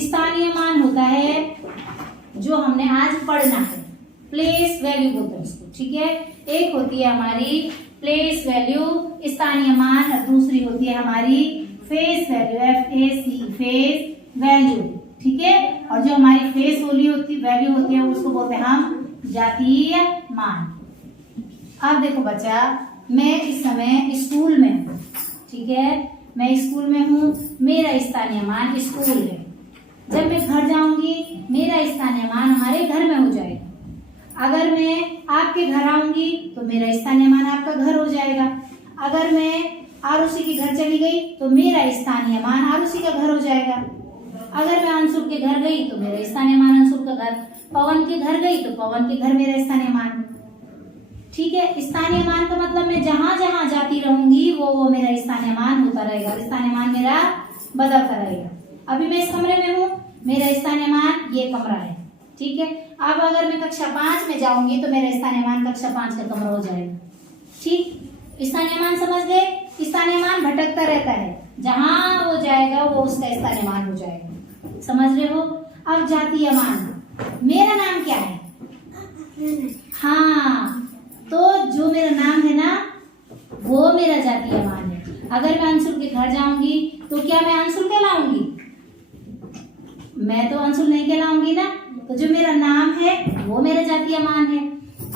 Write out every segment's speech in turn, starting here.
स्थानीय मान होता है जो हमने आज पढ़ना है, प्लेस वैल्यू बोलते हैं इसको, ठीक है। एक होती है हमारी प्लेस वैल्यू स्थानीय मान और दूसरी होती है हमारी face value FAC face value, ठीक है। और जो हमारी फेस वैल्यू होती है उसको बोलते हैं हम जातीय मान। अब देखो बच्चा, मैं इस समय स्कूल में हूँ, ठीक है, मैं स्कूल में हूँ, मेरा स्थानीय मान स्कूल है। जब मैं घर जाऊंगी मेरा स्थानीय मान हमारे घर में हो जाएगा। अगर मैं आपके घर आऊंगी तो मेरा स्थानीय मान आपका घर हो जाएगा। अगर मैं आरुषि के घर चली गई तो मेरा स्थानीय मान आरुषि का घर हो जाएगा। अगर मैं अंशुल के घर गई तो मेरा स्थानीय मान अंशुल का घर, पवन के घर गई तो पवन के घर मेरा स्थानीय मान, ठीक है। स्थानीय मान का मतलब मैं जहां जहां जाती रहूंगी वो मेरा स्थानीय मान होता रहेगा, स्थानीय मान मेरा बदलता रहेगा। अभी मैं इस कमरे में हूँ, मेरा स्थानीय मान ये कमरा है, ठीक है। अब अगर मैं कक्षा 5 में जाऊंगी तो मेरा स्थानीय मान कक्षा 5 का कमरा हो जाएगा, ठीक। स्थानीय मान समझ गए। स्थानीय मान भटकता रहता है, जहां वो जाएगा वो उसका स्थानीय मान हो जाएगा, समझ रहे हो। अब जातीय मान, मेरा नाम क्या है? हाँ, तो जो मेरा नाम है ना वो मेरा जातीय मान है। अगर मैं अंशुल के घर जाऊंगी तो क्या मैं अंशुल कहलाऊंगी? मैं तो अंशुल नहीं कहलाऊंगी ना। तो जो मेरा नाम है वो मेरा जातीय मान है।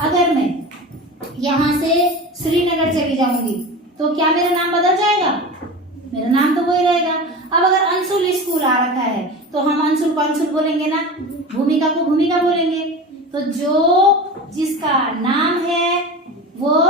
अगर मैं यहाँ से श्रीनगर चली जाऊंगी तो क्या मेरा नाम बदल जाएगा? मेरा नाम तो वही रहेगा। अब अगर अंशुल स्कूल आ रखा है तो हम अंशुल को अंशुल बोलेंगे ना, भूमिका को भूमिका बोलेंगे। तो जो जिसका नाम है वो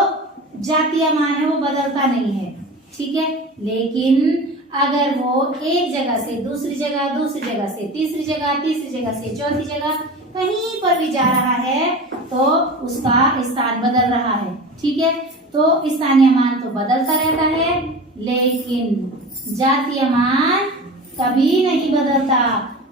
जातीय मान है, वो बदलता नहीं है, ठीक है। लेकिन अगर वो एक जगह से दूसरी जगह, दूसरी जगह से तीसरी जगह, तीसरी जगह से चौथी जगह कहीं पर भी जा रहा है तो उसका स्थान बदल रहा है, ठीक है। तो स्थानीय मान तो बदलता रहता है लेकिन जातीय मान कभी नहीं बदलता,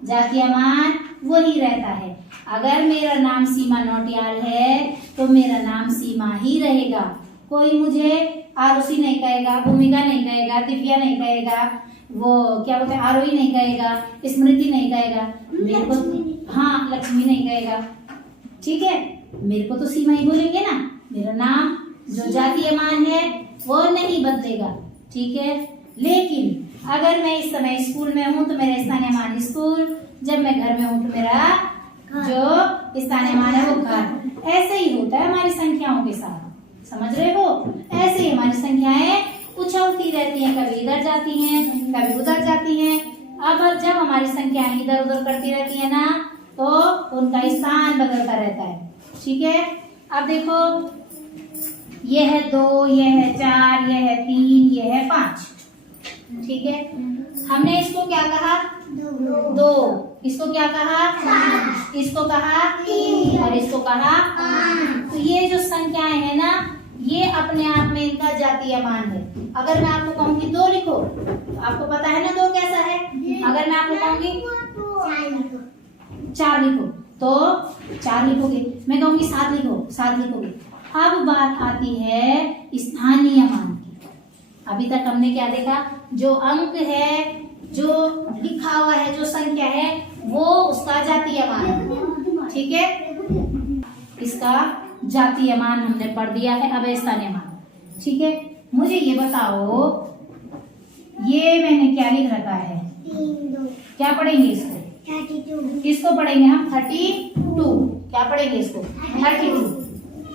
जातीय मान वही रहता है। अगर मेरा नाम सीमा नौटियाल है तो मेरा नाम सीमा ही रहेगा। कोई मुझे आरुषि नहीं कहेगा, भूमिका नहीं कहेगा, दिव्या नहीं कहेगा, वो क्या बोलते हैं आरोही नहीं कहेगा, स्मृति नहीं कहेगा, मेरे को हाँ लक्ष्मी नहीं कहेगा, ठीक है। मेरे को तो सीमा ही बोलेंगे ना। मेरा नाम जो जातीय मान है वो नहीं बदलेगा, ठीक है। लेकिन अगर मैं इस समय स्कूल में हूँ तो मेरा स्थानीय मान स्कूल, जब मैं घर में हूँ तो मेरा जो स्थानीय मान है वो घर। ऐसे ही होता है हमारी संख्याओं के साथ, समझ रहे हो। ऐसे ही हमारी संख्याएं उछलती रहती हैं, कभी इधर जाती हैं कभी उधर जाती हैं। अब जब हमारी संख्याएं इधर उधर करती रहती है ना तो उनका स्थान बदलता रहता है, ठीक है। अब देखो ये है 2, ये है 4, ये है 3, ये है 5, ठीक है। हमने इसको क्या कहा? 2। इसको क्या कहा? इसको कहा 3 और इसको कहा 5। तो ये जो संख्याएं है ना ये अपने आप में इनका जातीय मान है। अगर मैं आपको कहूंगी 2 लिखो तो आपको पता है ना 2 कैसा है। अगर मैं आपको कहूंगी 4 लिखो तो 4 लिखोगे, मैं कहूंगी 7 लिखो 7 लिखोगे। अब बात आती है स्थानीय मान की। अभी तक हमने क्या देखा? जो अंक है, जो लिखा हुआ है, जो संख्या है वो उसका जातीय मान है, ठीक है। इसका जातीय मान हमने पढ़ दिया है। अब स्थानीय मान, ठीक है। मुझे ये बताओ ये मैंने क्या लिख रखा है? 3, 2। क्या पढ़ेंगे इसको? 32। इसको पढ़ेंगे हम 32। क्या पढ़ेंगे इसको? 32।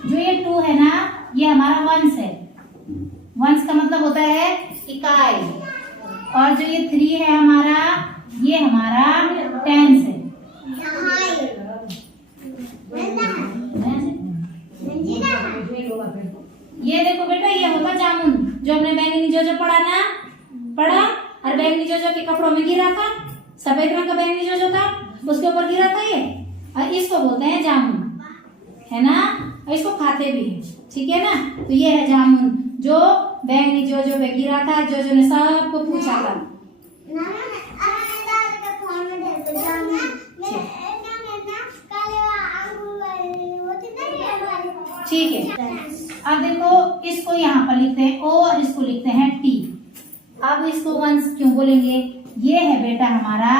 जो ये 2 है ना ये हमारा वंश है। वंश का मतलब होता है इकाई। और जो ये 3 है हमारा ये हमारा टेंस है। ये देखो बेटा ये होता जामुन, जो हमने बैंगनी जोजो पढ़ा ना, पढ़ा। और बैंगनी जोजो के कपड़ों में गिरा था, सफेद रंग का बैंगनी जोजो था, उसके ऊपर गिरा था ये। और इसको बोलते हैं जामुन, है ना। और इसको खाते भी हैं, ठीक है ना। तो ये है जामुन जो बैंगनी जोजो पे गिरा था, जोजो ने सबको पूछा था। ठीक है। अब देखो इसको यहाँ पर लिखते हैं O और इसको लिखते हैं T। अब इसको वंश क्यों बोलेंगे? ये है बेटा हमारा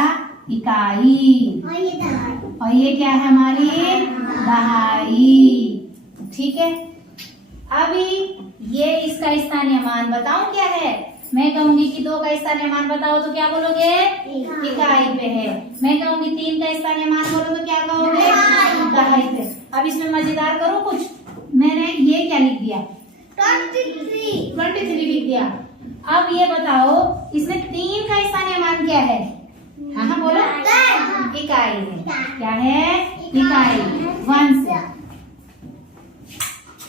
इकाई, और ये दहाई। और ये क्या है हमारी दहाई। ठीक है, अभी ये इसका स्थानीय मान बताओ क्या है। मैं कहूंगी कि 2 का स्थानीय मान बताओ तो क्या बोलोगे, इकाई पे है। मैं कहूंगी 3 का स्थानीय मान बोलो तो क्या कहोगे, दहाई पे। अब इसमें मजेदार करो कुछ, मैंने ये क्या लिख दिया, 23 लिख दिया। अब ये बताओ इसमें 3 का स्थानीय मान क्या है। हाँ हाँ बोलो, इकाई है। क्या है, इकाई। 1 से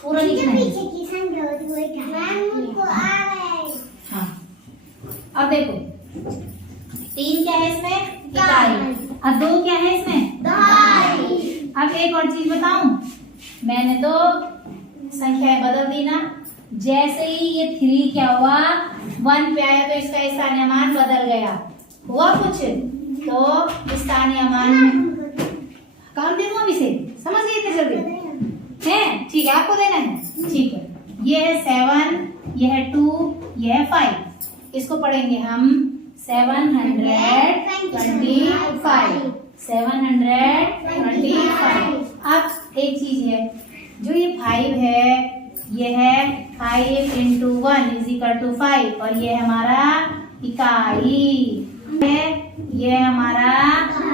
पूरा लिखना है। पीछे की संख्या होती है मैम मुझको आ गए। हाँ, अब देखो 3 क्या है इसमें, इकाई। अब 2 क्या है इसमें, दहाई। अब एक और चीज बताऊं, मैंने तो संख्याएं बदल दी ना। जैसे ही ये 3 क्या हुआ 1 पे आया तो इसका स्थानीय मान बदल गया। हुआ कुछ तो स्थानीय मान काम दे दूं अभी से, समझ गए इतने जल्दी है। ठीक है, आपको देना है। ठीक है, ये है 7, ये है 2, ये है 5। इसको पढ़ेंगे हम 725, 725। अब एक चीज है, जो ये 5 है, ये है 5 × 1 = 5, और ये हमारा इकाई है, ये हमारा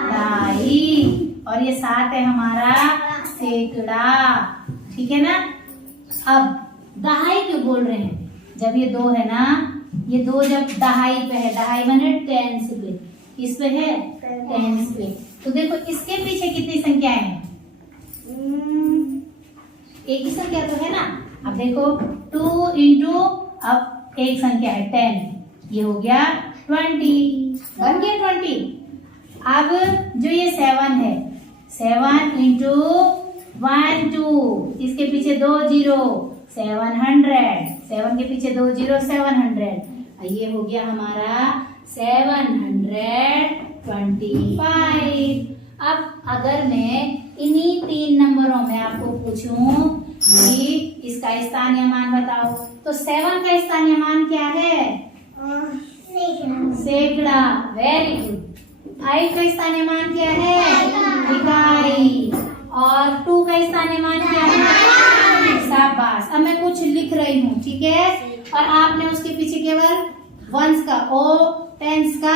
दहाई, और ये 7 है हमारा सैकड़ा। ठीक है ना। अब दहाई क्यों बोल रहे हैं, जब ये 2 है ना, ये 2 जब दहाई पे है, दहाई माने टेंस पे, किस पे है, टेंस पे। तो देखो इसके पीछे कितनी संख्याएं हैं, एक ही संख्या तो है ना। अब देखो 2 × अब एक संख्या है 10, ये हो गया 20, बन गया 20। अब जो ये 7 है, 7 × 1 2, इसके पीछे 2 0, 700, 7 के पीछे 2 0, 700। ये हो गया हमारा 725। अब अगर मैं इन्हीं 3 नंबरों में आपको पूछूं कि इसका स्थानीय मान बताओ, तो 7 का स्थानीय मान क्या है, सैकड़ा। Very good. 5 का स्थानीय मान क्या है, इकाई। और 2 का स्थानीय मान क्या है, शाबाश। अब मैं कुछ लिख रही हूँ, ठीक है, और आपने उसके पीछे केवल वंस का ओ, टेंस का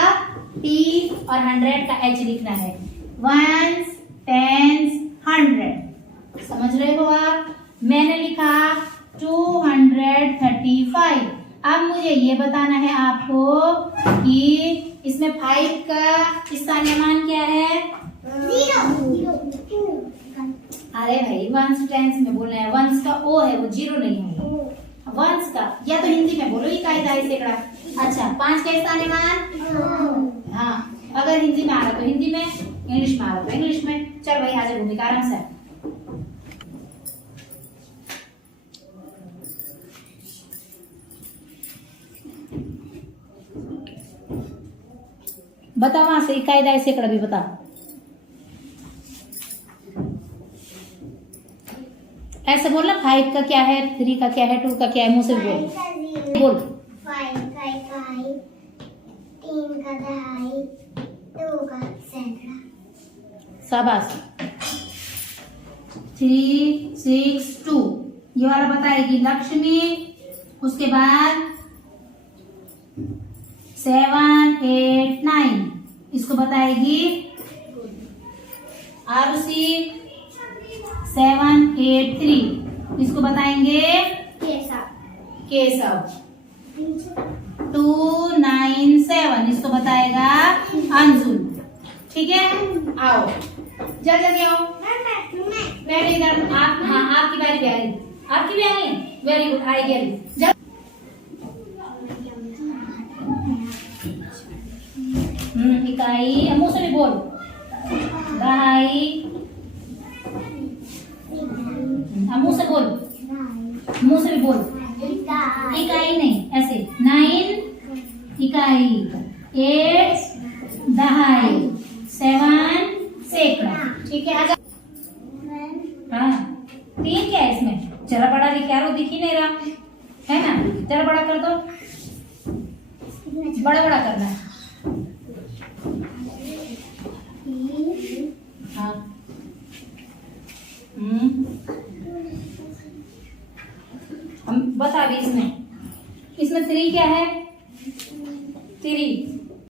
टी और 100 का एच लिखना है। वंस, टेंस, 100, समझ रहे हो आप। मैंने लिखा 235। अब मुझे ये बताना है आपको कि इसमें 5 का स्थानीय मान क्या है, 0। अरे भाई वंस टेंस में बोलना है, वंस का ओ है, वो 0 नहीं है। वंस का या तो हिंदी में बोलो, इकाई, दहाई, सैकड़ा। अच्छा, 5 का स्थानीय मान, हाँ, अगर हिंदी में आ रहा तो हिंदी में, इंग्लिश में आ रहा तो इंग्लिश में। चल भाई आजा भूमिका आराम से। बता वहां से इकाई, दहाई, सैकड़ा भी बता। ऐसे बोलना 5 का क्या है, 3 का क्या है, 2 का क्या है, मुंह से बोल बोल। 5 का इकाई, 3 का दहाई, 2 का सैकड़ा। शाबाश। 3 6 2 ये वाला बताएगी लक्ष्मी। उसके बाद 7 8 9 इसको बताएगी आरुषि। 7 8 3 इसको बताएंगे केशव। 2 9 7 इसको बताएगा अंजुल। ठीक है, आओ जल्दी आओ। Very good. आप, हाँ, आपकी बारी भी आई, आपकी भी आई। वेरी गुड, आई गया। इकाई, मुंह से भी बोल। दहाई, मुंह से बोल, मुंह से भी बोल। इकाई नहीं, ऐसे 9 इकाई, 8 दहाई, 7 सैकड़ा। ठीक है, आजा। हाँ, 3 क्या है इसमें, जरा बड़ा लिख यार, वो दिख ही नहीं रहा है ना, जरा बड़ा कर दो, बड़ा बड़ा करना है। हम बता भी इसमें 3 क्या है? 3